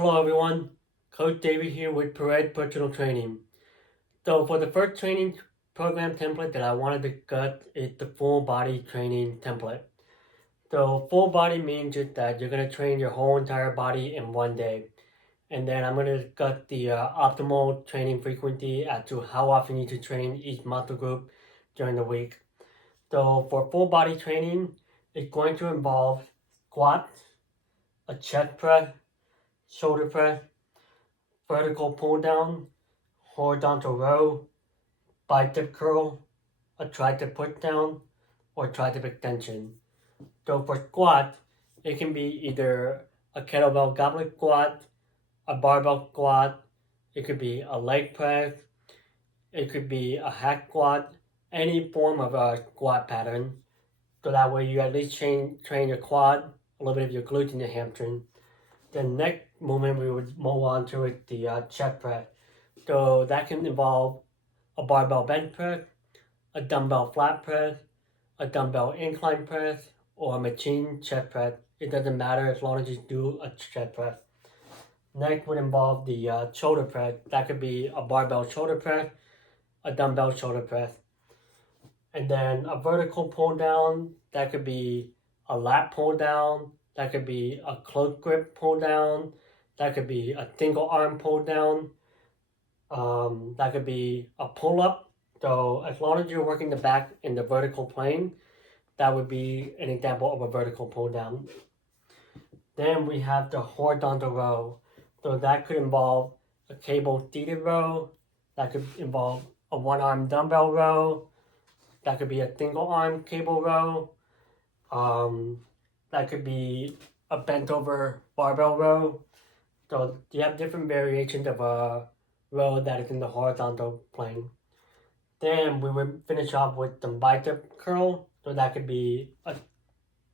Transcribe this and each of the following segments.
Hello everyone, Coach David here with Perez Personal Training. So for the first training program template that I wanted to cut is the full body training template. So full body means just that you're going to train your whole entire body in one day. And then I'm going to cut the optimal training frequency as to how often you need to train each muscle group during the week. So for full body training, it's going to involve squats, a chest press, shoulder press, vertical pull down, horizontal row, bicep curl, a tricep put down, or tricep extension. So for squat, it can be either a kettlebell goblet squat, a barbell squat, it could be a leg press, it could be a hack squat, any form of a squat pattern. So that way you at least train your quad, a little bit of your glutes and your hamstring. The next movement we would move on to is the chest press. So that can involve a barbell bench press, a dumbbell flat press, a dumbbell incline press, or a machine chest press. It doesn't matter as long as you do a chest press. Next would involve the shoulder press. That could be a barbell shoulder press, a dumbbell shoulder press. And then a vertical pull down, that could be a lat pull down, that could be a close grip pull down, that could be a single arm pull down, that could be a pull up. So as long as you're working the back in the vertical plane, that would be an example of a vertical pull down. Then we have the horizontal row. So that could involve a cable seated row, that could involve a one arm dumbbell row, that could be a single arm cable row, that could be a bent over barbell row. So you have different variations of a row that is in the horizontal plane. Then we would finish off with some bicep curl. So that could be a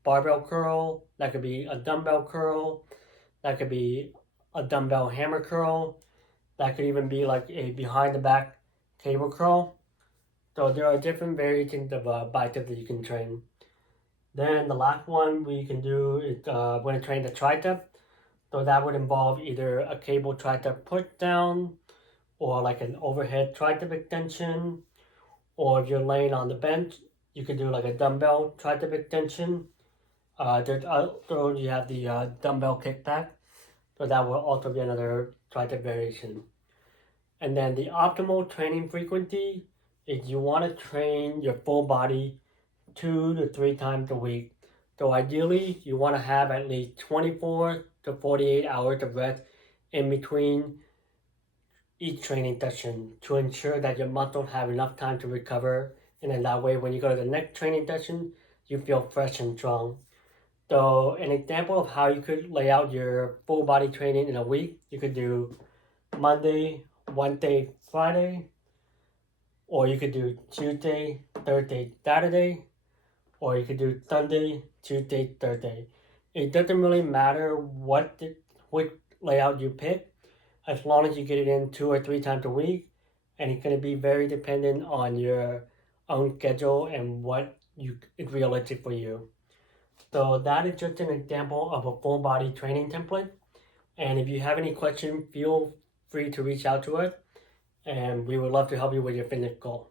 barbell curl, that could be a dumbbell curl, that could be a dumbbell hammer curl, that could even be like a behind the back cable curl. So there are different variations of bicep that you can train. Then the last one we can do is we're going to train the tricep. So that would involve either a cable tricep push down or like an overhead tricep extension. Or if you're laying on the bench, you could do like a dumbbell tricep extension. There's also you have the dumbbell kickback. So that will also be another tricep variation. And then the optimal training frequency is you want to train your full body 2 to 3 times a week. So ideally, you want to have at least 24 to 48 hours of rest in between each training session to ensure that your muscles have enough time to recover. And then that way, when you go to the next training session, you feel fresh and strong. So an example of how you could lay out your full body training in a week, you could do Monday, Wednesday, Friday, or you could do Tuesday, Thursday, Saturday, or you could do Sunday, Tuesday, Thursday. It doesn't really matter what layout you pick, as long as you get it in 2 or 3 times a week, and it's going to be very dependent on your own schedule and what is realistic for you. So that is just an example of a full body training template. And if you have any questions, feel free to reach out to us, and we would love to help you with your fitness goal.